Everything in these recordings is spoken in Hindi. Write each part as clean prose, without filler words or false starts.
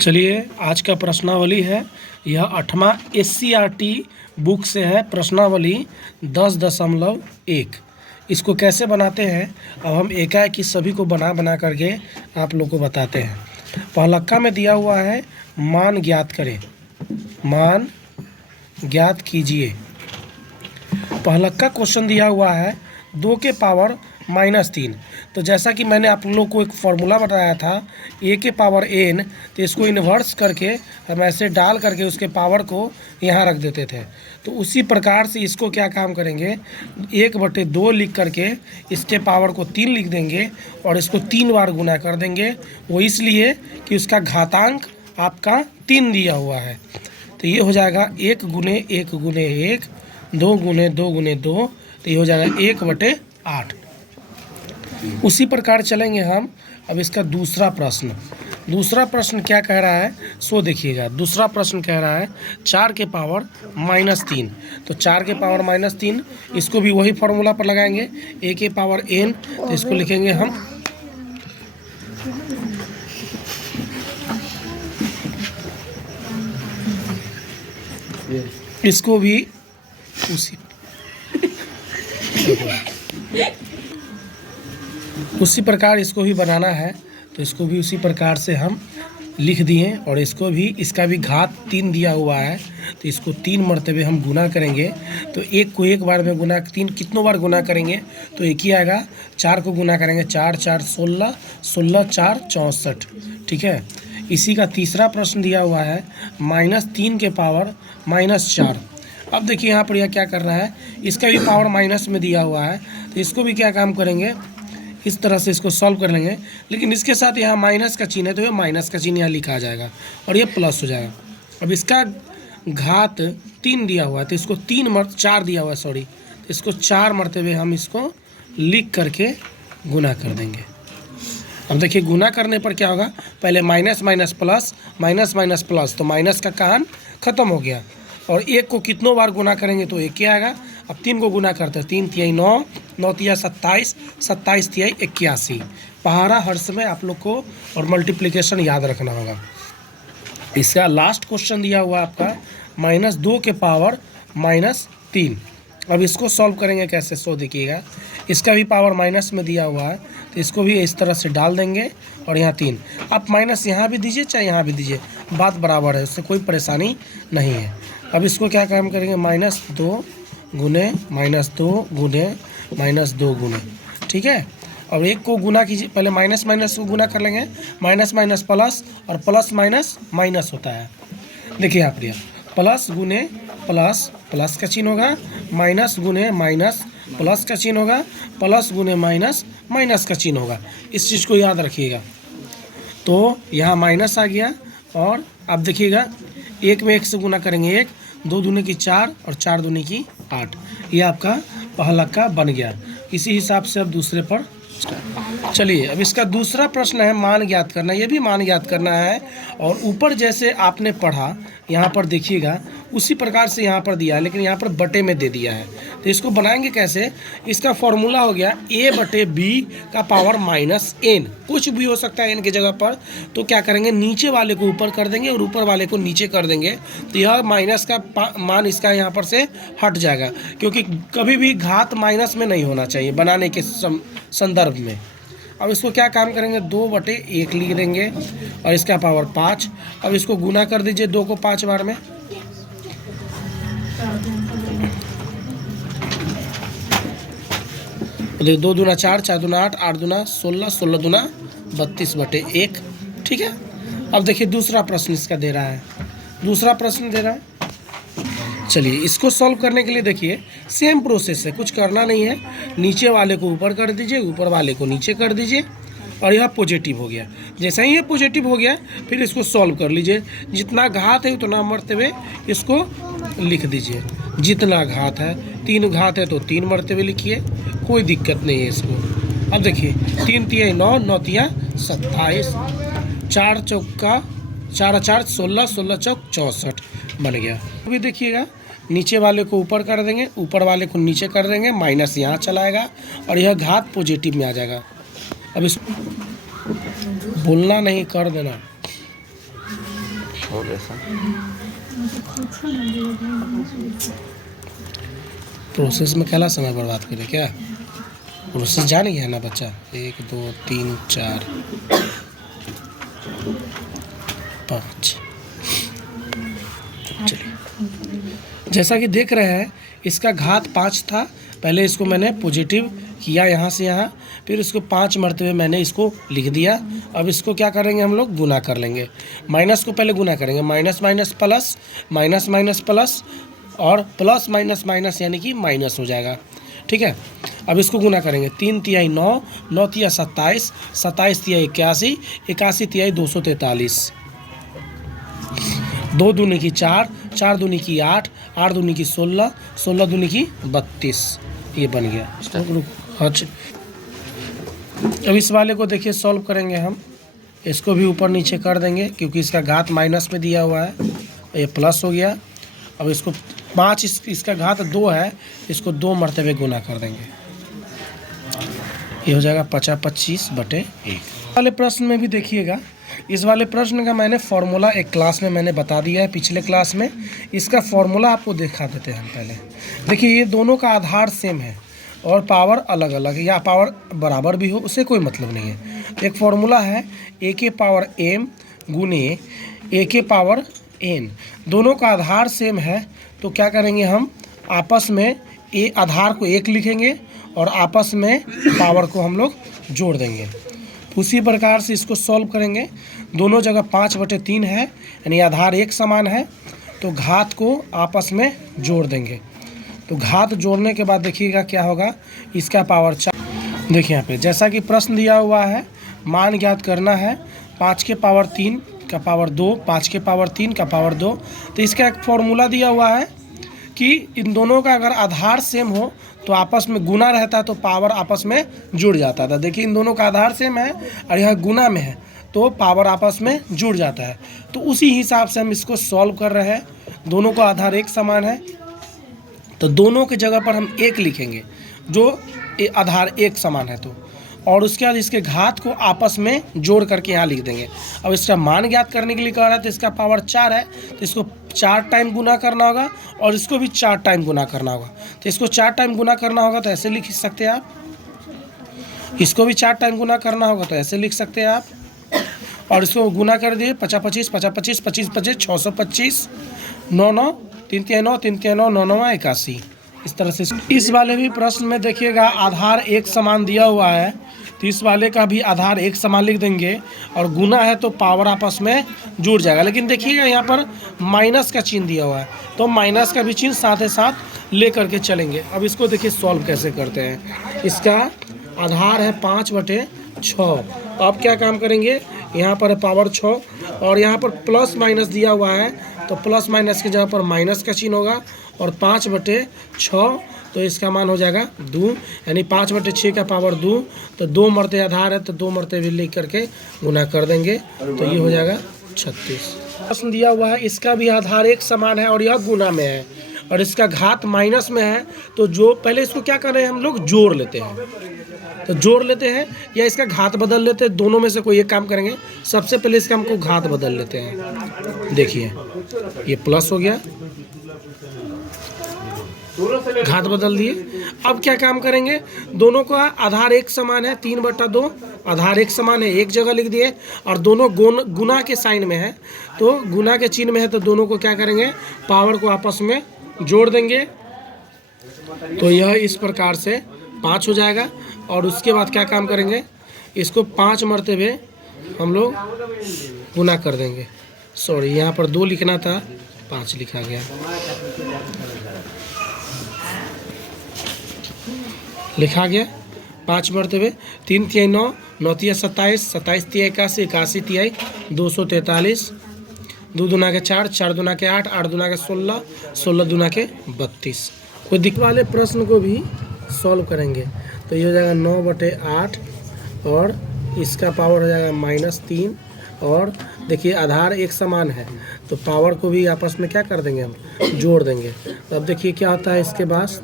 चलिए आज का प्रश्नावली है। यह 8वां SCERT बुक से है। प्रश्नावली 10.1। इसको कैसे बनाते हैं अब हम एकाएक सभी को बना करके आप लोग को बताते हैं। पहलक्का में दिया हुआ है मान ज्ञात करें, मान ज्ञात कीजिए। पहलक्का क्वेश्चन दिया हुआ है 2 के पावर -3। तो जैसा कि मैंने आप लोग को एक फॉर्मूला बताया था a के पावर n, तो इसको इन्वर्स करके हम ऐसे डाल करके उसके पावर को यहाँ रख देते थे। तो उसी प्रकार से इसको क्या काम करेंगे, 1/2 लिख करके इसके पावर को 3 लिख देंगे और इसको 3 बार गुना कर देंगे। वो इसलिए कि उसका घातांक आपका 3 दिया हुआ है। तो ये हो जाएगा 1 गुने 1 गुने 1, 2 गुने 2 गुने 2, तो ये हो जाएगा 1/8। उसी प्रकार चलेंगे हम। अब इसका दूसरा प्रश्न क्या कह रहा है सो देखिएगा। दूसरा प्रश्न कह रहा है 4 के पावर -3। तो 4 के पावर -3 इसको भी वही फॉर्मूला पर लगाएंगे, a के पावर n। तो इसको लिखेंगे हम इसको भी उसी प्रकार इसको भी बनाना है। तो इसको भी उसी प्रकार से हम लिख दिए और इसको भी, इसका भी घात 3 दिया हुआ है। तो इसको 3 मरतबे हम गुना करेंगे। तो 1 को 1 बार में गुना, 3 कितनों बार गुना करेंगे तो एक ही आएगा। 4 को गुना करेंगे 4 4 16, 16 4 64। ठीक है। इसी का तीसरा प्रश्न दिया हुआ है -3 के पावर -4। अब देखिए यहाँ पर यह क्या कर रहा है, इसका भी पावर माइनस में दिया हुआ है। तो इसको भी क्या काम करेंगे, इस तरह से इसको सॉल्व कर लेंगे। लेकिन इसके साथ यहाँ माइनस का चिन्ह है, तो ये माइनस का चिन्ह यहाँ लिखा जाएगा और ये प्लस हो जाएगा। अब इसका घात 3 दिया हुआ है, तो इसको 4 दिया हुआ है, सॉरी। तो इसको 4 मरतबे हम इसको लिख करके गुना कर देंगे। अब देखिए गुना करने पर क्या होगा, पहले minus minus plus, minus minus plus, तो माइनस का कान खत्म हो गया। और 1 को कितनों बार गुना करेंगे तो 1 ही आएगा। अब 3 को गुना करते हैं, 3 तिहाई 9, 9 तिहाई 27, 27 तिहाई 81। पहाड़ा हर समय आप लोग को और मल्टीप्लिकेशन याद रखना होगा। इसका लास्ट क्वेश्चन दिया हुआ है आपका -2 के पावर -3। अब इसको सॉल्व करेंगे कैसे सो देखिएगा। इसका भी पावर माइनस में दिया हुआ है, तो इसको भी इस तरह से डाल देंगे और यहाँ 3। आप माइनस यहाँ भी दीजिए चाहे यहाँ भी दीजिए, बात बराबर है, उससे कोई परेशानी नहीं है। अब इसको क्या काम करेंगे, -2 गुने -2 गुने -2 गुने। ठीक है। और 1 को गुना कीजिए, पहले माइनस माइनस को गुना कर लेंगे, माइनस माइनस प्लस और प्लस माइनस माइनस होता है। देखिए यहाँ पर प्लस गुने प्लस, प्लस का चिन्ह होगा, माइनस गुने माइनस, प्लस का चिन्ह होगा, प्लस गुने माइनस, माइनस का चिन्ह होगा। इस चीज़ को याद रखिएगा। तो यहाँ माइनस आ गया और अब देखिएगा 1 में 1 से गुना करेंगे 1, 2 दूनी की 4 और 4 दूनी की 8। ये आपका पहलक्का बन गया। इसी हिसाब से अब दूसरे पर चलिए। अब इसका दूसरा प्रश्न है मान ज्ञात करना। ये भी मान ज्ञात करना है और ऊपर जैसे आपने पढ़ा यहाँ पर देखिएगा उसी प्रकार से यहाँ पर दिया है, लेकिन यहाँ पर बटे में दे दिया है। तो इसको बनाएंगे कैसे, इसका फॉर्मूला हो गया a/b का पावर -n। कुछ भी हो सकता है n की जगह पर। तो क्या करेंगे, नीचे वाले को ऊपर कर देंगे और ऊपर वाले को नीचे कर देंगे। तो यह माइनस का मान इसका यहाँ पर से हट जाएगा, क्योंकि कभी भी घात माइनस में नहीं होना चाहिए बनाने के संदर्भ में। अब इसको क्या काम करेंगे, 2/1 लिख देंगे और इसका पावर 5। अब इसको गुना कर दीजिए 2 को 5 बार में। तो 2 दूना 4, 4 दूना 8, 8 दूना 16, 16 दूना 32/1। ठीक है। अब देखिए दूसरा प्रश्न इसका दे रहा है, दूसरा प्रश्न दे रहा है। चलिए इसको सॉल्व करने के लिए देखिए सेम प्रोसेस है, कुछ करना नहीं है। नीचे वाले को ऊपर कर दीजिए, ऊपर वाले को नीचे कर दीजिए और यह पॉजिटिव हो गया। जैसे ही ये पॉजिटिव हो गया फिर इसको सॉल्व कर लीजिए। जितना घात है उतना मरतबे इसको लिख दीजिए। जितना घात है, 3 घात है तो 3 मरतबे लिखिए, कोई दिक्कत नहीं है इसको। अब देखिए 3 तिहाई 9, 9 तिहाई 27, 4 चौका 4 4 16, 16 चौक 64 बन गया। अभी देखिएगा नीचे वाले को ऊपर कर देंगे, ऊपर वाले को नीचे कर देंगे, माइनस यहाँ चलाएगा और यह घात पॉजिटिव में आ जाएगा। अब इसको बोलना नहीं, कर देना। हो गया सर। प्रोसेस में कहला समय बर्बाद करे क्या? प्रोसेस जान गया ना बच्चा? 1 2 3 4 5। चलिए, जैसा कि देख रहे हैं इसका घात 5 था। पहले इसको मैंने पॉजिटिव किया यहाँ से यहाँ, फिर इसको 5 मरतबे मैंने इसको लिख दिया। अब इसको क्या करेंगे हम लोग? गुना कर लेंगे। माइनस को पहले गुना करेंगे, minus minus plus, minus minus plus, और प्लस माइनस माइनस यानी कि माइनस हो जाएगा। ठीक है, अब इसको गुना करेंगे। 3 तिहाई 9, 9 तिया 27, 27 तिया 81, 81 तिहाई 243, 2 दूनी की 4, 4 दूनी की 8, 8 दूनी की 16, 16 दूनी की 32। ये बन गया। अच्छा, अब इस वाले को देखिए सॉल्व करेंगे हम। इसको भी ऊपर नीचे कर देंगे क्योंकि इसका घात माइनस में दिया हुआ है, ये प्लस हो गया। अब इसको 5, इसका घात 2 है, इसको 2 मरतबे गुना कर देंगे। ये हो जाएगा 25/1। वाले प्रश्न में भी देखिएगा, इस वाले प्रश्न का मैंने फॉर्मूला एक क्लास में मैंने बता दिया है, पिछले क्लास में। इसका फॉर्मूला आपको दिखा देते हैं हम पहले। देखिए, ये दोनों का आधार सेम है और पावर अलग अलग है, या पावर बराबर भी हो उससे कोई मतलब नहीं है। एक फॉर्मूला है a⁴m गुने a⁴n। दोनों का आधार सेम है, तो क्या करेंगे हम? आपस में आधार को 1 लिखेंगे और आपस में पावर को हम लोग जोड़ देंगे। उसी प्रकार से इसको सॉल्व करेंगे। दोनों जगह 5/3 है, यानी आधार एक समान है, तो घात को आपस में जोड़ देंगे। तो घात जोड़ने के बाद देखिएगा क्या होगा, इसका पावर 4। देखिए यहाँ पे जैसा कि प्रश्न दिया हुआ है, मान ज्ञात करना है 5 के पावर 3 का पावर 2, 5 के पावर 3 का पावर 2। तो इसका एक फॉर्मूला दिया हुआ है कि इन दोनों का अगर आधार सेम हो तो आपस में गुना रहता है, तो पावर आपस में जुड़ जाता था। देखिए, इन दोनों का आधार सेम है और यह गुना में है, तो पावर आपस में जुड़ जाता है। तो उसी हिसाब से हम इसको सॉल्व कर रहे हैं। दोनों का आधार एक समान है, तो दोनों की जगह पर हम 1 लिखेंगे, जो आधार एक समान है तो, और उसके बाद इसके घात को आपस में जोड़ करके यहाँ लिख देंगे। अब इसका मान ज्ञात करने के लिए कह रहा है, तो इसका पावर 4 है, तो इसको 4 टाइम गुना करना होगा और इसको भी 4 टाइम गुना करना होगा। तो इसको 4 टाइम गुना करना होगा तो ऐसे लिख सकते हैं आप, इसको भी 4 टाइम गुना करना होगा तो ऐसे लिख सकते हैं आप, और इसको गुना कर दिए 50 25 50 25 25 25 625, 9 9 3 3 9 3 3 9 9 9 81। इस तरह से इस वाले भी प्रश्न में देखिएगा आधार एक समान दिया हुआ है, तो इस वाले का भी आधार एक समान लिख देंगे, और गुना है तो पावर आपस में जुड़ जाएगा। लेकिन देखिएगा यहाँ पर माइनस का चिन्ह दिया हुआ है, तो माइनस का भी चिन्ह साथ ही साथ ले करके चलेंगे। अब इसको देखिए सॉल्व कैसे करते हैं। इसका आधार है 5/6। अब क्या काम करेंगे, यहाँ पर है पावर 6 और यहाँ पर प्लस माइनस दिया हुआ है, तो प्लस माइनस की जगह पर माइनस का चिन्ह होगा, और 5/6 तो इसका मान हो जाएगा 2, यानी 5/6 का पावर 2। तो 2 मरते आधार है, तो 2 मरते भी लिख करके गुना कर देंगे, तो ये हो जाएगा 36। प्रश्न दिया हुआ है, इसका भी आधार एक समान है और यह गुना में है, और इसका घात माइनस में है। तो जो पहले इसको क्या कर रहे हैं हम लोग, जोड़ लेते हैं। तो जोड़ लेते हैं या इसका घात बदल लेते हैं, दोनों में से कोई एक काम करेंगे। सबसे पहले इसका हमको घात बदल लेते हैं। देखिए, ये प्लस हो गया, घात बदल दिए। अब क्या काम करेंगे, दोनों का आधार एक समान है, 3/2 आधार एक समान है, एक जगह लिख दिए, और दोनों गुना के साइन में है, तो गुना के चिन्ह में है, तो दोनों को क्या करेंगे, पावर को आपस में जोड़ देंगे। तो यह इस प्रकार से 5 हो जाएगा। और उसके बाद क्या काम करेंगे, इसको 5 मरतबे हम लोग गुना कर देंगे। सॉरी, यहाँ पर 2 लिखना था, 5 लिखा गया। लिखा गया 5 मरतबे। 3 तिहाई 9, 9 तिहाई 27, 27 तिहाई 81, 81 तिहाई 243, 2 दूना के 4, 4 दूना के 8, 8 दूना के 16, 16 दूना के 32। कोई दिक्कत वाले प्रश्न को भी सॉल्व करेंगे, तो ये हो जाएगा 9/8, और इसका पावर हो जाएगा -3। और देखिए आधार एक समान है, तो पावर को भी आपस में क्या कर देंगे, हम जोड़ देंगे। तो अब देखिए क्या होता है, इसके पास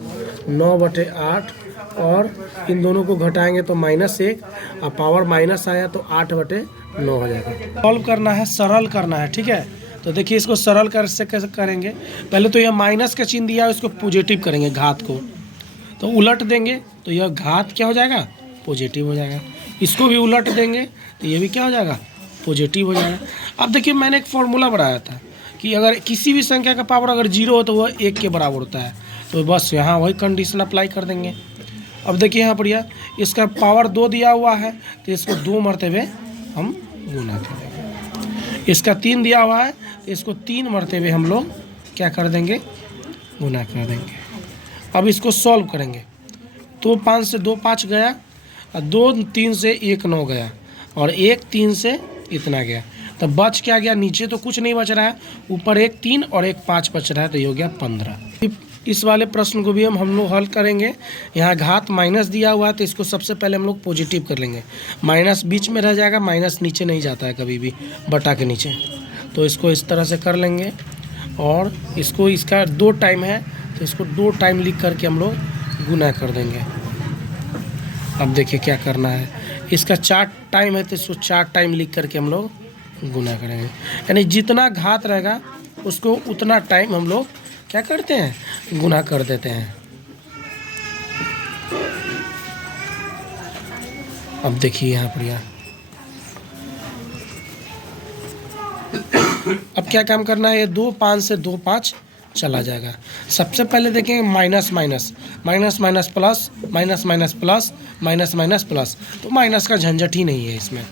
9/8, और इन दोनों को घटाएंगे तो -1, और पावर माइनस आया तो 8/9 हो जाएगा। सॉल्व करना है, सरल करना है, ठीक है। तो देखिए इसको सरल कर से कैसे करेंगे, पहले तो यह माइनस का चिन्ह दिया है इसको पॉजिटिव करेंगे घात को, तो उलट देंगे तो यह घात क्या हो जाएगा, पॉजिटिव हो जाएगा। इसको भी उलट देंगे तो ये भी क्या हो जाएगा, पॉजिटिव हो जाएगा। अब देखिए मैंने एक फॉर्मूला बनाया था कि अगर किसी भी संख्या का पावर अगर 0 हो तो वह 1 के बराबर होता है, तो बस यहाँ वही कंडीशन अप्लाई कर देंगे। अब देखिए यहाँ पर इसका पावर 2 दिया हुआ है तो इसको 2 मरतबे हम गुना कर देंगे। इसका 3 दिया हुआ है तो इसको 3 मरतबे हम लोग क्या कर देंगे, गुना कर देंगे। अब इसको सॉल्व करेंगे, तो 5 से 2 5 गया, 2 3 से 1 9 गया, और 1 3 से इतना गया, तो बच क्या गया, नीचे तो कुछ नहीं बच रहा है, ऊपर 1 3 और 1 5 बच रहा है, तो ये हो गया 15। इस वाले प्रश्न को भी हम लोग हल करेंगे। यहाँ घात माइनस दिया हुआ है तो इसको सबसे पहले हम लोग पॉजिटिव कर लेंगे, माइनस बीच में रह जाएगा, माइनस नीचे नहीं जाता है कभी भी बटा के नीचे, तो इसको इस तरह से कर लेंगे। और इसको इसका 2 टाइम है तो इसको 2 टाइम लिख करके हम लोग गुना कर देंगे। अब देखिए क्या करना है, इसका 4 टाइम है तो इसको 4 टाइम लिख करके हम लोग गुना करेंगे, यानी जितना घात रहेगा उसको उतना टाइम हम लोग क्या करते हैं, गुना कर देते हैं। अब देखिए यहाँ पर अब क्या काम करना है, ये 2 5 से 2 5 चला जाएगा। सबसे पहले देखेंगे minus minus, minus minus plus, minus minus plus, minus minus plus, तो माइनस का झंझट ही नहीं है इसमें।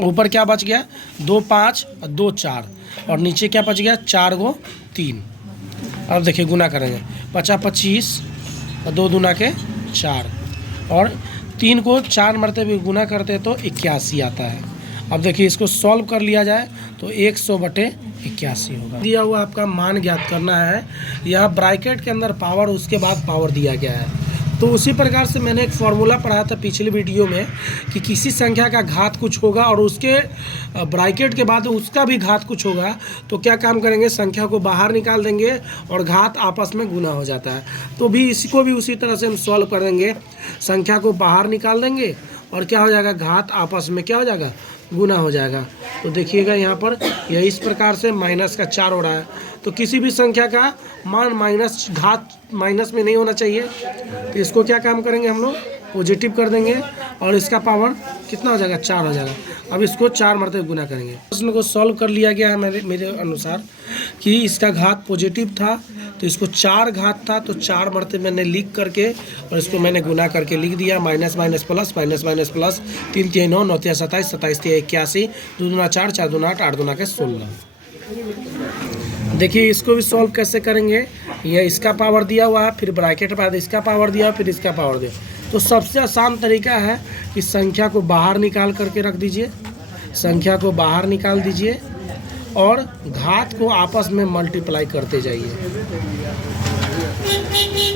ऊपर क्या बच गया, 2 5 और 2 4, और नीचे क्या बच गया, 4 गो 3। अब देखिए गुना करेंगे, 50 25 और 2 दूना के 4, और 3 को 4 मरतबे गुना करते तो 81 आता है। अब देखिए इसको सॉल्व कर लिया जाए तो 100/81 होगा। दिया हुआ आपका मान ज्ञात करना है, यह ब्रैकेट के अंदर पावर, उसके बाद पावर दिया गया है। तो उसी प्रकार से मैंने एक फार्मूला पढ़ाया था पिछले वीडियो में कि किसी संख्या का घात कुछ होगा और उसके ब्रैकेट के बाद उसका भी घात कुछ होगा, तो क्या काम करेंगे, संख्या को बाहर निकाल देंगे और घात आपस में गुना हो जाता है। तो भी इसको भी उसी तरह से हम सॉल्व करेंगे, संख्या को बाहर निकाल देंगे और क्या हो जाएगा, घात आपस में क्या हो जाएगा, गुना हो जाएगा। तो देखिएगा यहाँ पर यह इस प्रकार से माइनस का 4 हो रहा है, तो किसी भी संख्या का मान माइनस घात माइनस में नहीं होना चाहिए, तो इसको क्या काम करेंगे, हम लोग पॉजिटिव कर देंगे और इसका पावर कितना हो जाएगा, 4 हो जाएगा। अब इसको 4 मरतबे गुना करेंगे। प्रश्न को सॉल्व कर लिया गया है मेरे अनुसार कि इसका घात पॉजिटिव था तो इसको 4 घात था, तो 4 मरतबे मैंने लिख करके और इसको मैंने गुना करके लिख दिया, minus minus plus, minus minus plus, 3 3 9 9 27 27 81, 2 दूना 4 4 दूना 8 8 दूना के 16। देखिए इसको भी सॉल्व कैसे करेंगे, यह इसका पावर दिया हुआ है, फिर ब्रैकेट बाद इसका पावर दिया, फिर इसका पावर दिया। तो सबसे आसान तरीका है कि संख्या को बाहर निकाल करके रख दीजिए, संख्या को बाहर निकाल दीजिए और घात को आपस में मल्टीप्लाई करते जाइए।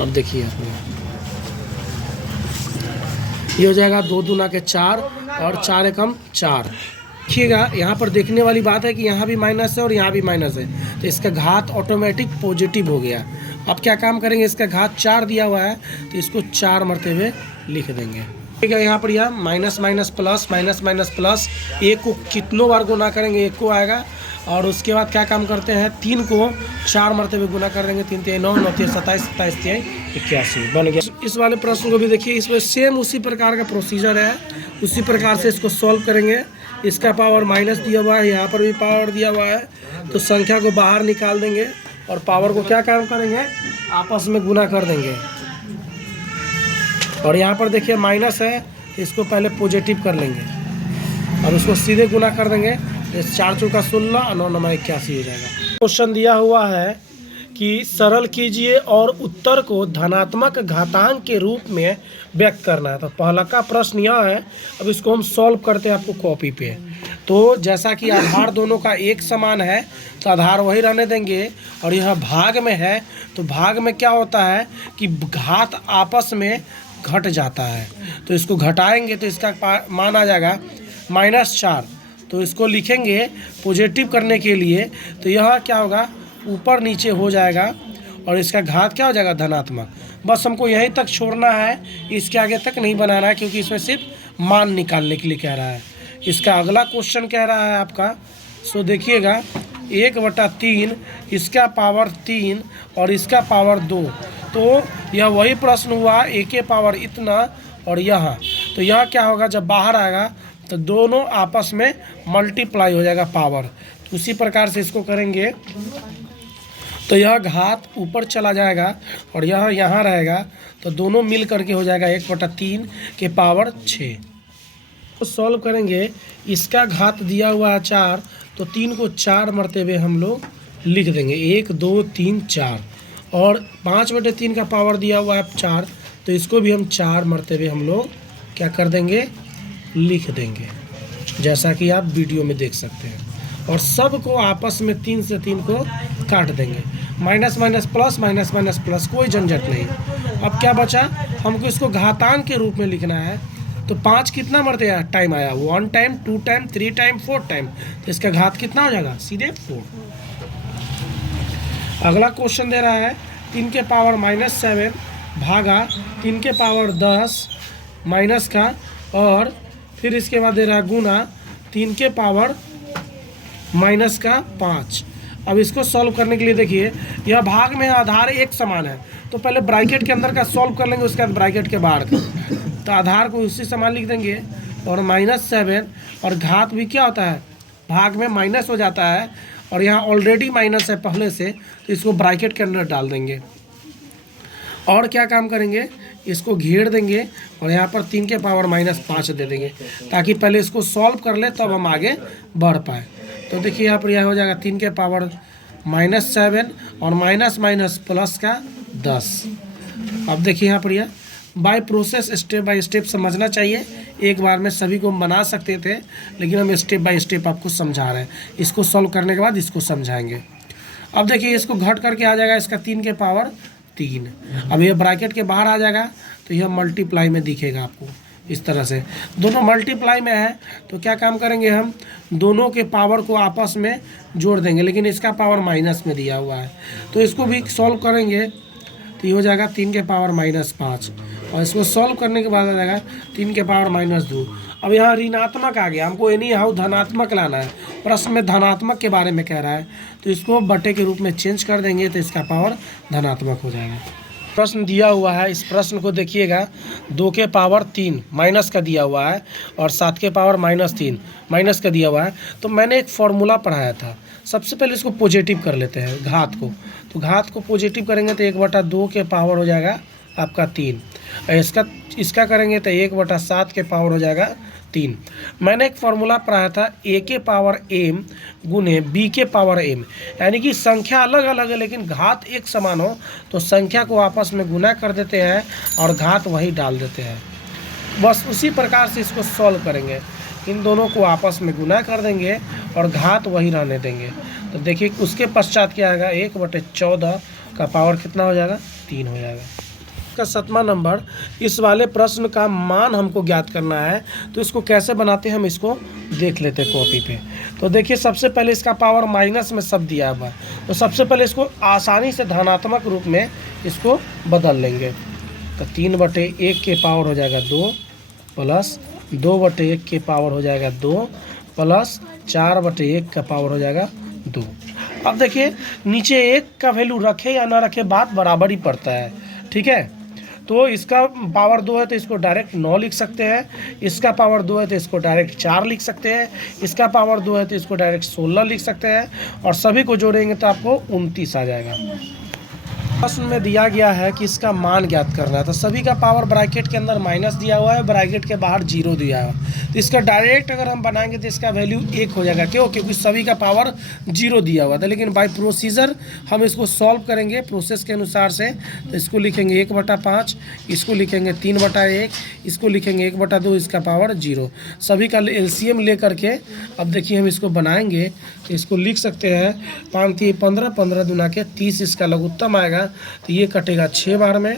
अब देखिए ये हो जाएगा 2 दूना के 4 और 4 एकम 4। देखिएगा यहाँ पर देखने वाली बात है कि यहाँ भी माइनस है और यहाँ भी माइनस है, तो इसका घात ऑटोमेटिक पॉजिटिव हो गया। अब क्या काम करेंगे, इसका घात 4 दिया हुआ है तो इसको 4 मरतबे लिख देंगे। ठीक है, यहाँ पर यह minus minus plus, minus minus plus, 1 को कितनों बार गुना करेंगे, 1 को आएगा, और उसके बाद क्या काम करते हैं, 3 को 4 मरतबे गुना कर देंगे, 3 3 9 9 27 27 81 बन गया। इस वाले प्रश्न को भी देखिए, इसमें सेम उसी प्रकार का प्रोसीजर है, उसी प्रकार से इसको सॉल्व करेंगे। इसका पावर माइनस दिया हुआ है, यहाँ पर भी पावर दिया हुआ है, तो संख्या को बाहर निकाल देंगे और पावर को क्या काम करेंगे, आपस में गुना कर देंगे। और यहाँ पर देखिए माइनस है तो इसको पहले पॉजिटिव कर लेंगे और उसको सीधे गुना कर देंगे, 4 चौका 16 और 9 9 81 हो जाएगा। क्वेश्चन दिया हुआ है कि सरल कीजिए और उत्तर को धनात्मक घातांक के रूप में व्यक्त करना है। तो पहला का प्रश्न यह है, अब इसको हम सॉल्व करते हैं आपको कॉपी पे। तो जैसा कि आधार दोनों का एक समान है तो आधार वही रहने देंगे, और यह भाग में है तो भाग में क्या होता है कि घात आपस में घट जाता है, तो इसको घटाएंगे तो इसका मान आ जाएगा -4। तो इसको लिखेंगे पॉजिटिव करने के लिए, तो यह क्या होगा, ऊपर नीचे हो जाएगा और इसका घात क्या हो जाएगा, धनात्मक। बस हमको यहीं तक छोड़ना है, इसके आगे तक नहीं बनाना है, क्योंकि इसमें सिर्फ मान निकालने के लिए कह रहा है। इसका अगला क्वेश्चन कह रहा है आपका सो देखिएगा 1/3, इसका पावर 3 और इसका पावर 2। तो यह वही प्रश्न हुआ, a के पावर इतना और यहाँ, तो यह क्या होगा जब बाहर आएगा तो दोनों आपस में मल्टीप्लाई हो जाएगा पावर। तो उसी प्रकार से इसको करेंगे तो यह घात ऊपर चला जाएगा और यह यहाँ रहेगा, तो दोनों मिल करके हो जाएगा 1/3 के पावर 6। तो सॉल्व करेंगे, इसका घात दिया हुआ है 4, तो 3 को 4 मरतबे हम लोग लिख देंगे, 1 2 3 4। और 5/3 का पावर दिया हुआ है 4, तो इसको भी हम 4 मरतबे हम लोग क्या कर देंगे, लिख देंगे, जैसा कि आप वीडियो में देख सकते हैं। और सब को आपस में 3 से 3 को काट देंगे, minus minus plus, minus minus plus, कोई झंझट नहीं। अब क्या बचा, हमको इसको घातांक के रूप में लिखना है। तो 5 कितना मरते टाइम आया, 1 टाइम, 2 टाइम, 3 टाइम, 4 टाइम, तो इसका घात कितना हो जाएगा, सीधे 4। अगला क्वेश्चन दे रहा है 3 के पावर -7 भागा 3 के पावर 10 माइनस का, और फिर इसके बाद दे रहा है गुना 3 के पावर माइनस का 5। अब इसको सॉल्व करने के लिए देखिए, यह भाग में आधार एक समान है, तो पहले ब्रैकेट के अंदर का सॉल्व कर लेंगे, उसके बाद ब्रैकेट के बाहर का, तो आधार को उसी समान लिख देंगे। और -7 और घात भी क्या होता है, भाग में माइनस हो जाता है, और यहाँ ऑलरेडी माइनस है पहले से, तो इसको ब्रैकेट के अंदर डाल देंगे। और क्या काम करेंगे, इसको घेर देंगे और यहाँ पर 3 के पावर -5 दे देंगे, ताकि पहले इसको सॉल्व कर ले तब हम आगे बढ़ पाए। तो देखिए यहाँ पर यह हो जाएगा 3 के पावर -7 और माइनस माइनस प्लस का 10। अब देखिए यहाँ पर यह by process step by step समझना चाहिए, एक बार में सभी को बना सकते थे, लेकिन हम स्टेप बाय स्टेप आपको समझा रहे हैं। इसको सॉल्व करने के बाद इसको समझाएंगे। अब देखिए इसको घट करके आ जाएगा इसका 3 के पावर 3। अब ये ब्रैकेट के बाहर आ जाएगा, तो यह मल्टीप्लाई में दिखेगा आपको इस तरह से, दोनों मल्टीप्लाई में है। तो क्या काम करेंगे, हम दोनों के पावर को आपस में जोड़ देंगे, लेकिन इसका पावर माइनस में दिया हुआ है, तो इसको भी सॉल्व करेंगे, तो ये हो जाएगा 3 के पावर -5, और इसको सॉल्व करने के बाद आ जाएगा 3 के पावर -2। अब यहाँ ऋणात्मक आ गया, हमको एनी हाउ धनात्मक लाना है, प्रश्न में धनात्मक के बारे में कह रहा है, तो इसको बटे के रूप में चेंज कर देंगे, तो इसका पावर धनात्मक हो जाएगा। प्रश्न दिया हुआ है, इस प्रश्न को देखिएगा, 2 के पावर 3 माइनस का दिया हुआ है और 7 के पावर -3 माइनस का दिया हुआ है। तो मैंने एक फॉर्मूला पढ़ाया था, सबसे पहले इसको पॉजिटिव कर लेते हैं घात को। तो घात को पॉजिटिव करेंगे तो 1/2 के पावर हो जाएगा आपका 3, इसका करेंगे तो 1/7 के पावर हो जाएगा 3। मैंने एक फार्मूला पढ़ाया था a के पावर m गुने b के पावर m, यानी कि संख्या अलग अलग है लेकिन घात एक समान हो, तो संख्या को आपस में गुना कर देते हैं और घात वही डाल देते हैं। बस उसी प्रकार से इसको सॉल्व करेंगे, इन दोनों को आपस में गुना कर देंगे और घात वही रहने देंगे। तो देखिए उसके पश्चात क्या आएगा, 1/14 का पावर कितना हो जाएगा, 3 हो जाएगा। का 7वां नंबर, इस वाले प्रश्न का मान हमको ज्ञात करना है, तो इसको कैसे बनाते हैं हम इसको देख लेते हैं कॉपी पे। तो देखिए सबसे पहले इसका पावर माइनस में सब दिया हुआ है, तो सबसे पहले इसको आसानी से धनात्मक रूप में इसको बदल लेंगे। तो 3/1 के पावर हो जाएगा 2 प्लस 2/1 के पावर हो जाएगा 2 प्लस 4/1 का पावर हो जाएगा 2। अब देखिए नीचे 1 का वैल्यू रखे या ना रखे बात बराबर ही पड़ता है, ठीक है। तो इसका पावर 2 है तो इसको डायरेक्ट 9 लिख सकते हैं, इसका पावर 2 है तो इसको डायरेक्ट 4 लिख सकते हैं, इसका पावर 2 है तो इसको डायरेक्ट 16 लिख सकते हैं, और सभी को जोड़ेंगे तो आपको 29 आ जाएगा। प्रश्न में दिया गया है कि इसका मान ज्ञात करना है, तो सभी का पावर ब्रैकेट के अंदर माइनस दिया हुआ है, ब्रैकेट के बाहर 0 दिया हुआ है, तो इसका डायरेक्ट अगर हम बनाएंगे तो इसका वैल्यू 1 हो जाएगा। क्यों? क्योंकि सभी का पावर 0 दिया हुआ था, लेकिन बाय प्रोसीजर हम इसको सॉल्व करेंगे प्रोसेस के अनुसार से। तो इसको लिखेंगे 1/5, इसको लिखेंगे 3/1, इसको लिखेंगे 1/2, इसका पावर 0, सभी का एलसीएम ले करके अब देखिए हम इसको बनाएंगे। तो इसको लिख सकते हैं 5 3 15, 15 दूना के 30, इसका लघुत्तम आएगा, तो ये कटेगा 6 बार में,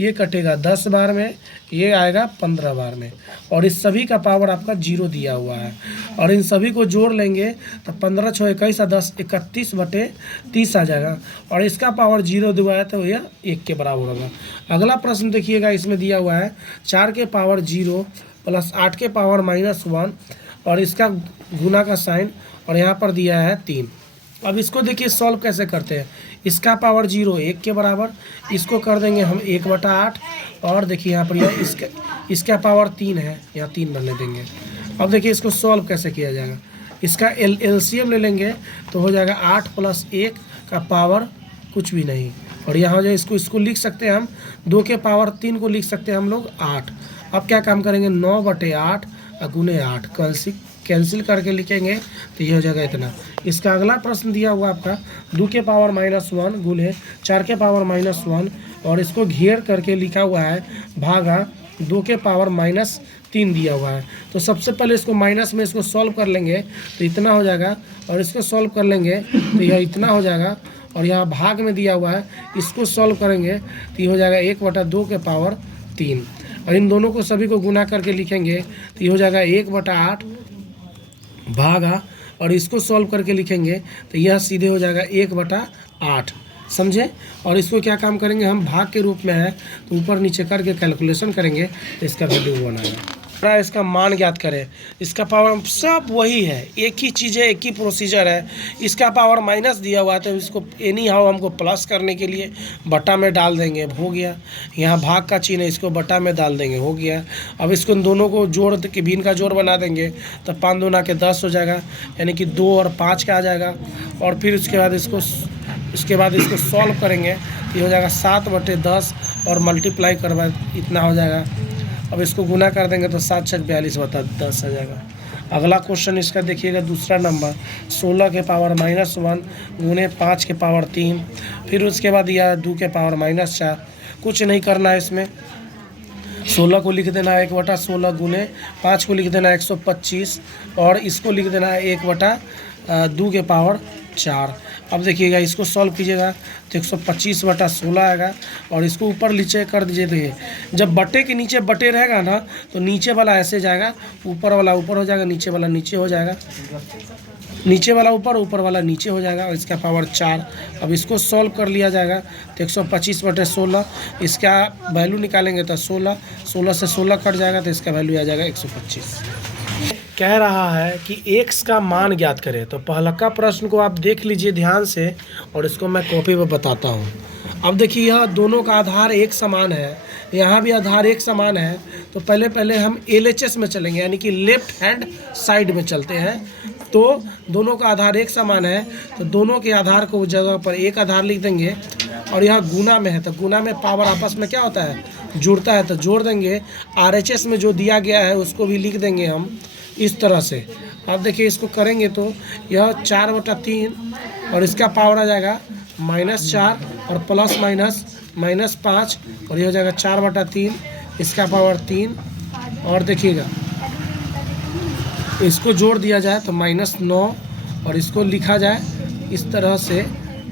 ये कटेगा 10 बार में, ये आएगा 15 बार में, और इस सभी का पावर आपका 0 दिया हुआ है, और इन सभी को जोड़ लेंगे तो 15 6 21 10 31/30 आ जाएगा, और इसका पावर 0 दिया है तो यह 1 के बराबर होगा। अगला प्रश्न देखिएगा, इसमें दिया हुआ है 4 के पावर 0 प्लस 8 के पावर -1, और इसका गुना का साइन और यहाँ पर दिया है 3। अब इसको देखिए सॉल्व कैसे करते हैं। इसका पावर 0 1 के बराबर, इसको कर देंगे हम 1/8 और देखिए यहाँ पर यह इसका पावर 3 है, यहाँ 3 बनने देंगे। अब देखिए इसको सॉल्व कैसे किया जाएगा। इसका एलसीएम ले लेंगे तो हो जाएगा 8 + 1 का पावर कुछ भी नहीं, और यहाँ जो इसको लिख सकते हैं हम 2 के पावर 3 को लिख सकते हैं हम लोग 8। अब क्या काम करेंगे 9/8 गुने 8 कैंसिल करके लिखेंगे तो ये हो जाएगा इतना। इसका अगला प्रश्न दिया हुआ आपका 2 के पावर -1 गुने 4 के पावर -1 और इसको घेर करके लिखा हुआ है भागा 2 के पावर -3 दिया हुआ है। तो सबसे पहले इसको माइनस में इसको सॉल्व कर लेंगे तो इतना हो जाएगा, और इसको सॉल्व कर लेंगे तो यह इतना हो जाएगा, और यहाँ भाग में दिया हुआ है इसको सॉल्व करेंगे तो ये हो जाएगा 1/2 के पावर 3, और इन दोनों को सभी को गुना करके लिखेंगे तो ये हो जाएगा 1/8 भागा, और इसको सॉल्व करके लिखेंगे तो यह सीधे हो जाएगा 1/8, समझे। और इसको क्या काम करेंगे हम भाग के रूप में है तो ऊपर नीचे करके कैलकुलेशन करेंगे तो इसका वैल्यू 1 आएगा। इसका मान ज्ञात करें। इसका पावर सब वही है, एक ही चीज़ है, एक ही प्रोसीजर है। इसका पावर माइनस दिया हुआ है तो इसको एनी हाउ हमको प्लस करने के लिए बटा में डाल देंगे, हो गया। यहाँ भाग का चिन्ह है, इसको बटा में डाल देंगे, हो गया। अब इसको इन दोनों को जोड़ के भिन्न का जोड़ बना देंगे तो 5 दूना के 10 हो जाएगा, यानी कि 2 और 5 का आ जाएगा। और फिर उसके बाद इसको सॉल्व करेंगे तो ये हो जाएगा 7/10 और मल्टीप्लाई करवा इतना हो जाएगा। अब इसको गुना कर देंगे तो 7 × 6 = 42/10 आ जाएगा। अगला क्वेश्चन इसका देखिएगा, दूसरा नंबर 16 के पावर -1 गुने 5 के पावर 3, फिर उसके बाद यह 2 के पावर -4। कुछ नहीं करना है इसमें, 16 को लिख देना है 1/16 गुने 5 को लिख देना है 125 और इसको लिख देना है 1/2 के पावर 4। अब देखिएगा इसको सॉल्व कीजिएगा तो 125/16 आएगा, और इसको ऊपर नीचे कर दीजिए। देखिए जब बटे के नीचे बटे रहेगा ना तो नीचे वाला ऐसे जाएगा, ऊपर वाला ऊपर हो जाएगा, नीचे वाला नीचे हो जाएगा, नीचे वाला ऊपर, ऊपर वाला नीचे हो जाएगा, और इसका पावर 4। अब इसको सॉल्व कर लिया जाएगा तो 125/16, इसका वैल्यू निकालेंगे तो 16 से 16 कट जाएगा तो इसका वैल्यू आ जाएगा 125। कह रहा है कि x का मान ज्ञात करें। तो पहला का प्रश्न को आप देख लीजिए ध्यान से, और इसको मैं कॉपी में बताता हूँ। अब देखिए यह दोनों का आधार एक समान है, यहाँ भी आधार एक समान है। तो पहले हम LHS में चलेंगे, यानी कि लेफ्ट हैंड साइड में चलते हैं। तो दोनों का आधार एक समान है तो दोनों के आधार को जगह पर एक आधार लिख देंगे, और यहाँ गुना में है तो गुना में पावर आपस में क्या होता है, जुड़ता है, तो जोड़ देंगे। RHS में जो दिया गया है उसको भी लिख देंगे हम इस तरह से। अब देखिए इसको करेंगे तो यह 4/3 और इसका पावर आ जाएगा -4 और प्लस माइनस -5, और ये हो जाएगा 4/3, इसका पावर 3। और देखिएगा इसको जोड़ दिया जाए तो -9 और इसको लिखा जाए इस तरह से।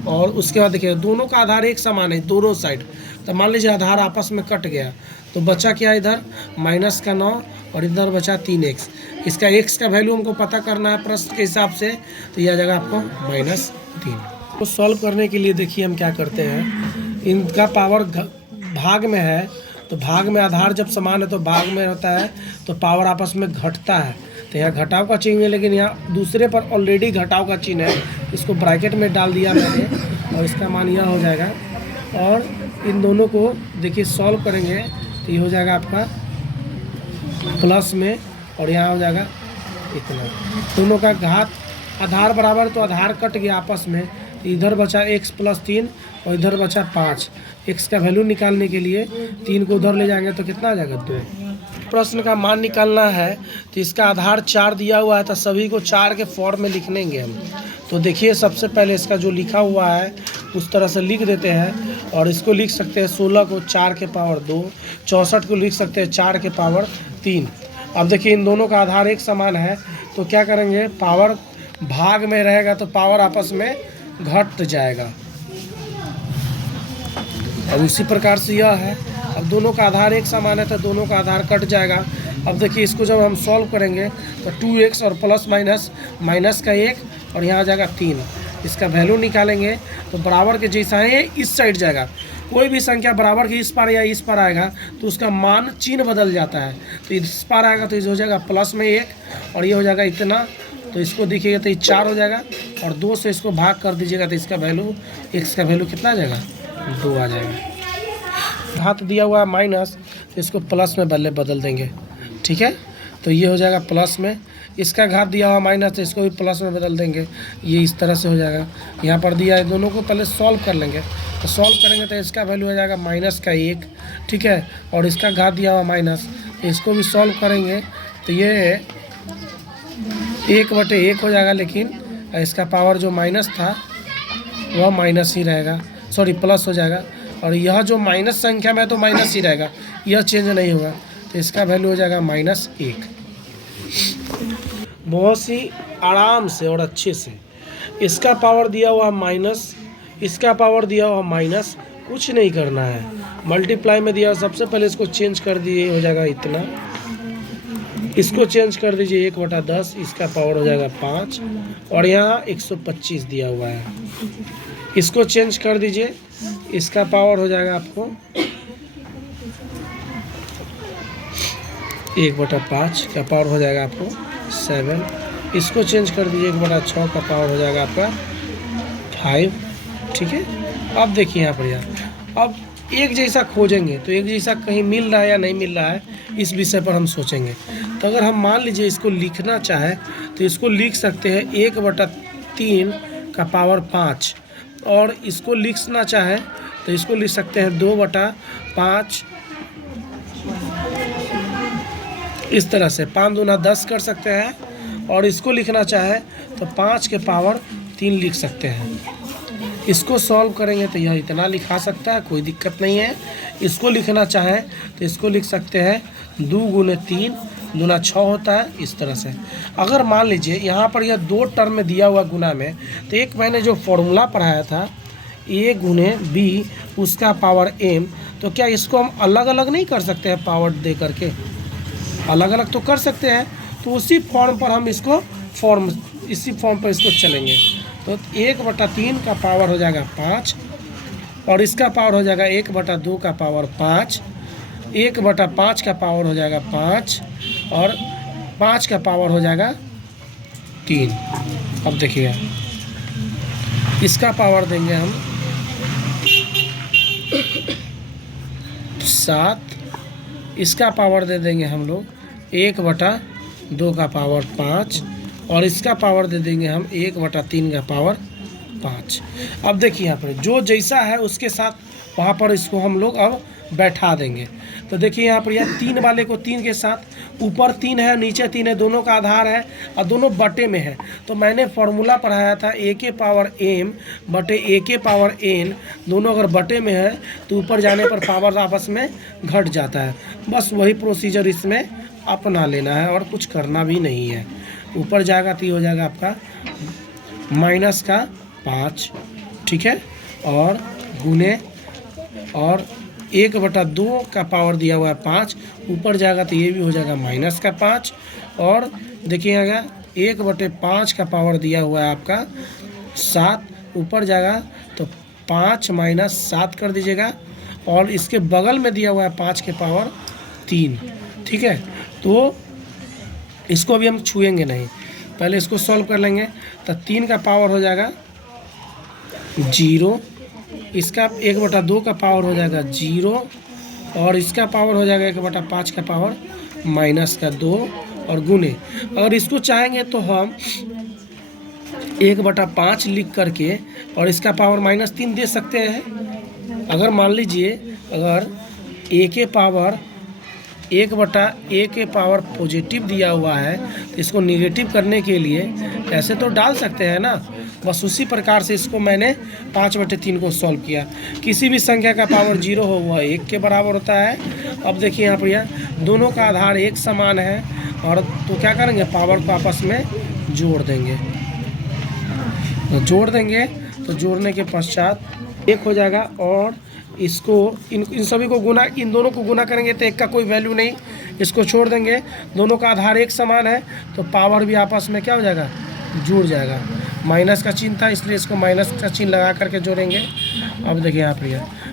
और उसके बाद देखिए दोनों का आधार एक समान है दोनों साइड, तो मान लीजिए आधार आपस में कट गया तो बचा क्या, इधर -9 और इधर बचा 3x। इसका x का वैल्यू हमको पता करना है प्रश्न के हिसाब से, तो यह जगह आपको -3। तो सॉल्व करने के लिए देखिए हम क्या करते हैं, इनका पावर भाग में है तो भाग में आधार जब समान है तो भाग में होता है तो पावर आपस में घटता है, तो यहाँ घटाव का चिन्ह है, लेकिन यहाँ दूसरे पर ऑलरेडी घटाव का चिन्ह है, इसको ब्रैकेट में डाल दिया मैंने, और इसका मान यह हो जाएगा। और इन दोनों को देखिए सॉल्व करेंगे तो ये हो जाएगा आपका प्लस में, और यहाँ हो जाएगा इतना। दोनों का घात आधार बराबर तो आधार कट गया आपस में, तो इधर बचा x + 3 और इधर बचा 5। x का वैल्यू निकालने के लिए 3 को उधर ले जाएंगे तो कितना आ जाएगा 2। प्रश्न का मान निकालना है तो इसका आधार 4 दिया हुआ है तो सभी को 4 के फॉर्म में लिख लेंगे हम। तो देखिए सबसे पहले इसका जो लिखा हुआ है उस तरह से लिख देते हैं, और इसको लिख सकते हैं 16 को 4 के पावर 2, 64 को लिख सकते हैं 4 के पावर 3। अब देखिए इन दोनों का आधार एक समान है तो क्या करेंगे, पावर भाग में रहेगा तो पावर आपस में घट जाएगा, और इसी प्रकार से यह है। अब दोनों का आधार एक समान है तो दोनों का आधार कट जाएगा। अब देखिए इसको जब हम सॉल्व करेंगे तो 2x और प्लस माइनस का 1 और यहाँ आ जाएगा 3। इसका वैल्यू निकालेंगे तो बराबर के जैसा है इस साइड जाएगा। कोई भी संख्या बराबर के इस पार या इस पार आएगा तो उसका मान चिन्ह बदल जाता है, तो इस पार आएगा तो इस हो जाएगा प्लस में 1 और ये हो जाएगा इतना, तो इसको देखिएगा तो ये 4 हो जाएगा, और 2 से इसको भाग कर दीजिएगा तो इसका वैल्यू x का वैल्यू कितना आ जाएगा, 2 आ जाएगा। हाथ दिया हुआ है माइनस, तो इसको प्लस में बदल देंगे, ठीक है। तो ये हो जाएगा प्लस में, इसका घात दिया हुआ माइनस, तो इसको भी प्लस में बदल देंगे, ये इस तरह से हो जाएगा। यहाँ पर दिया है, दोनों को पहले सॉल्व कर लेंगे, तो सॉल्व करेंगे तो इसका वैल्यू हो जाएगा -1, ठीक है। और इसका घात दिया हुआ माइनस, तो इसको भी सॉल्व करेंगे तो ये 1/1 हो जाएगा, लेकिन इसका पावर जो माइनस था वह माइनस ही रहेगा, सॉरी प्लस हो जाएगा। और यह जो माइनस संख्या में तो माइनस ही रहेगा, यह चेंज नहीं होगा, तो इसका वैल्यू हो जाएगा -1। बहुत ही आराम से और अच्छे से इसका पावर दिया हुआ माइनस, इसका पावर दिया हुआ माइनस, कुछ नहीं करना है। मल्टीप्लाई में दिया, सबसे पहले इसको चेंज कर दिए, हो जाएगा इतना, इसको चेंज कर दीजिए 1/10, इसका पावर हो जाएगा 5, और यहाँ 125 दिया हुआ है, इसको चेंज कर दीजिए, इसका पावर हो जाएगा आपको 1/5 का पावर हो जाएगा आपको 7, इसको चेंज कर दीजिए 1/6 का पावर हो जाएगा आपका 5, ठीक है। अब देखिए यहाँ पर अब एक जैसा खोजेंगे तो एक जैसा कहीं मिल रहा है या नहीं मिल रहा है, इस विषय पर हम सोचेंगे। तो अगर हम मान लीजिए इसको लिखना चाहें तो इसको लिख सकते हैं 1/3 का पावर 5, और इसको लिखना चाहें तो इसको लिख सकते हैं 2/5, इस तरह से 5 दूना 10 कर सकते हैं। और इसको लिखना चाहे तो 5 के पावर 3 लिख सकते हैं। इसको सॉल्व करेंगे तो यह इतना लिखा सकता है, कोई दिक्कत नहीं है। इसको लिखना चाहें तो इसको लिख सकते हैं 2 × 3 × 6 होता है, इस तरह से। अगर मान लीजिए यहाँ पर यह 2 टर्म में दिया हुआ गुना में, तो एक मैंने जो फॉर्मूला पढ़ाया था a × b उसका पावर m, तो क्या इसको हम अलग अलग नहीं कर सकते हैं पावर दे करके? अलग अलग तो कर सकते हैं, तो उसी फॉर्म पर हम इसको इसी फॉर्म पर इसको चलेंगे। तो 1/3 का पावर हो जाएगा 5, और इसका पावर हो जाएगा 1/2 का पावर 5, 1/5 का पावर हो जाएगा 5, और 5 का पावर हो जाएगा 3। अब देखिए इसका पावर देंगे हम 7, इसका पावर दे देंगे हम लोग 1/2 का पावर 5, और इसका पावर दे देंगे हम 1/3 का पावर 5। अब देखिए यहाँ पर जो जैसा है उसके साथ वहाँ पर इसको हम लोग अब बैठा देंगे। तो देखिए यहाँ पर यह 3 वाले को 3 के साथ, ऊपर 3 है नीचे 3 है, दोनों का आधार है और दोनों बटे में है। तो मैंने फॉर्मूला पढ़ाया था a के पावर m बटे a के पावर n, दोनों अगर बटे में है तो ऊपर जाने पर पावर आपस में घट जाता है। बस वही प्रोसीजर इसमें अपना लेना है और कुछ करना भी नहीं है। ऊपर जाएगा तो ये हो जाएगा आपका -5, ठीक है, और गुने, और 1/2 का पावर दिया हुआ है 5, ऊपर जाएगा तो ये भी हो जाएगा -5, और देखिएगा 1/5 का पावर दिया हुआ है आपका 7, ऊपर जाएगा तो 5 - 7 कर दीजिएगा, और इसके बगल में दिया हुआ है 5 के पावर 3, ठीक है। तो इसको भी हम छुएंगे नहीं, पहले इसको सॉल्व कर लेंगे। तो 3 का पावर हो जाएगा 0, इसका 1/2 का पावर हो जाएगा 0, और इसका पावर हो जाएगा 1/5 का पावर -2, और गुने। अगर इसको चाहेंगे तो हम 1/5 लिख करके और इसका पावर -3 दे सकते हैं। अगर मान लीजिए अगर a के पावर 1/a के पावर पॉजिटिव दिया हुआ है तो इसको निगेटिव करने के लिए ऐसे तो डाल सकते हैं ना। बस उसी प्रकार से इसको मैंने 5/3 को सॉल्व किया। किसी भी संख्या का पावर 0 हो वह 1 के बराबर होता है। अब देखिए यहाँ पर यह दोनों का आधार एक समान है, और तो क्या करेंगे पावर को आपस में जोड़ देंगे। तो जोड़ने के पश्चात 1 हो जाएगा, और इसको इन सभी को गुना, इन दोनों को गुना करेंगे तो 1 का कोई वैल्यू नहीं, इसको छोड़ देंगे। दोनों का आधार एक समान है तो पावर भी आपस में क्या हो जाएगा, जुड़ जाएगा। माइनस का चिन्ह था, इसलिए इसको माइनस का चिन्ह लगा करके जोड़ेंगे। अब देखिए यहाँ पर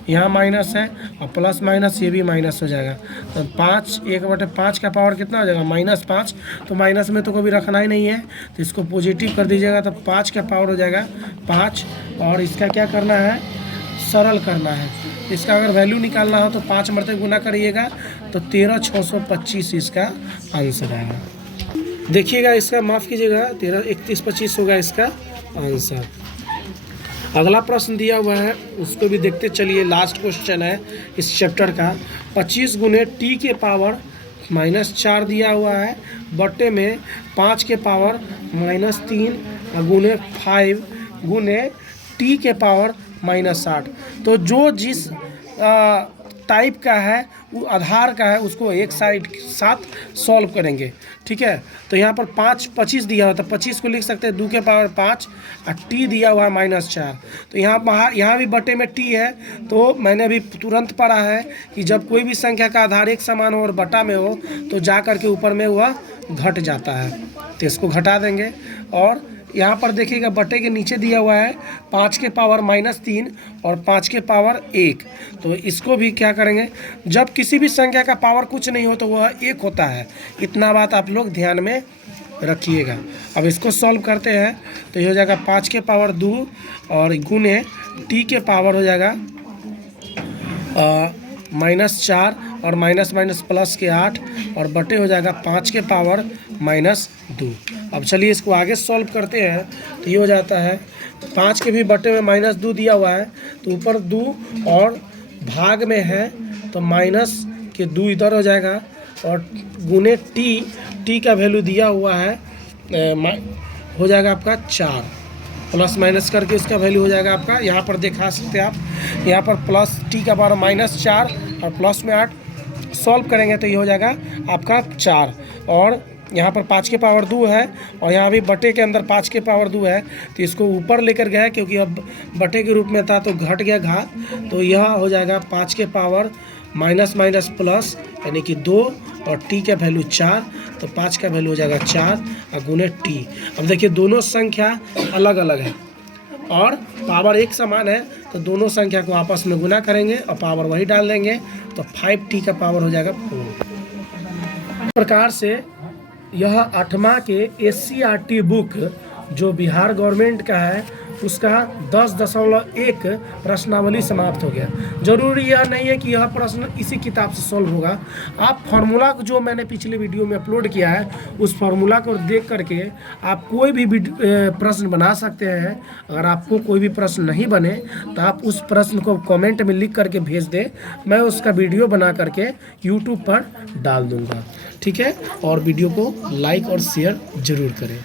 यहाँ माइनस है और प्लस माइनस ये भी माइनस हो जाएगा। तो 5 1/5 का पावर कितना हो जाएगा -5। तो माइनस में तो कभी रखना ही नहीं है, तो इसको पॉजिटिव कर दीजिएगा तो 5 का पावर हो जाएगा 5। और इसका क्या करना है, सरल करना है। इसका अगर वैल्यू निकालना हो तो 5 मरते गुना करिएगा तो 13,625 इसका आंसर आएगा। देखिएगा इसका, माफ़ कीजिएगा, 13,31,25 होगा इसका आंसर। अगला प्रश्न दिया हुआ है उसको भी देखते चलिए। लास्ट क्वेश्चन है इस चैप्टर का। 25 गुने टी के पावर -4 दिया हुआ है, बट्टे में 5 के पावर -3 गुने 5 गुने टी के पावर -8। तो जो जिस टाइप का है, वो आधार का है, उसको एक साइड साथ सॉल्व करेंगे। ठीक है, तो यहाँ पर 25 दिया हुआ था, 25 को लिख सकते हैं 2 के पावर 5 और टी दिया हुआ है -4। तो यहाँ भी बटे में टी है। तो मैंने अभी तुरंत पढ़ा है कि जब कोई भी संख्या का आधार एक समान हो और बटा में हो तो जा कर के ऊपर में वह घट जाता है, तो इसको घटा देंगे। और यहाँ पर देखिएगा बटे के नीचे दिया हुआ है 5 के पावर -3 और 5 के पावर 1। तो इसको भी क्या करेंगे, जब किसी भी संख्या का पावर कुछ नहीं हो तो वह 1 होता है। इतना बात आप लोग ध्यान में रखिएगा। अब इसको सॉल्व करते हैं तो ये हो जाएगा 5 के पावर 2 और गुने टी के पावर हो जाएगा -4 और माइनस प्लस के 8 और बटे हो जाएगा 5 के पावर -2। अब चलिए इसको आगे सॉल्व करते हैं। तो ये हो जाता है 5 के भी बटे में -2 दिया हुआ है, तो ऊपर 2 और भाग में है तो -2 इधर हो जाएगा और गुने टी का वैल्यू दिया हुआ है हो जाएगा आपका 4, प्लस माइनस करके इसका वैल्यू हो जाएगा आपका, यहाँ पर दिखा सकते हैं आप, यहाँ पर प्लस टी का पावर -4 और प्लस में 8 सॉल्व करेंगे तो ये हो जाएगा आपका 4। और यहाँ पर 5 के पावर 2 है और यहाँ भी बटे के अंदर 5 के पावर 2 है, तो इसको ऊपर लेकर गया क्योंकि अब बटे के रूप में था तो घट गया घात। तो यह हो जाएगा 5 के पावर माइनस प्लस यानी कि 2 और टी का वैल्यू 4, तो 5 का वैल्यू हो जाएगा 4 और गुने टी। अब देखिए दोनों संख्या अलग अलग है और पावर एक समान है, तो दोनों संख्या को आपस में गुना करेंगे और पावर वही डाल देंगे तो 5t का पावर हो जाएगा 4। इस प्रकार से यह 8वां के SCRT बुक जो बिहार गवर्नमेंट का है उसका 10.1 प्रश्नावली समाप्त हो गया। जरूरी यह नहीं है कि यह प्रश्न इसी किताब से सॉल्व होगा। आप फार्मूला जो मैंने पिछले वीडियो में अपलोड किया है उस फार्मूला को देख करके आप कोई भी प्रश्न बना सकते हैं। अगर आपको कोई भी प्रश्न नहीं बने तो आप उस प्रश्न को कमेंट में लिख करके भेज दें, मैं उसका वीडियो बना करके यूट्यूब पर डाल दूँगा। ठीक है, और वीडियो को लाइक और शेयर ज़रूर करें।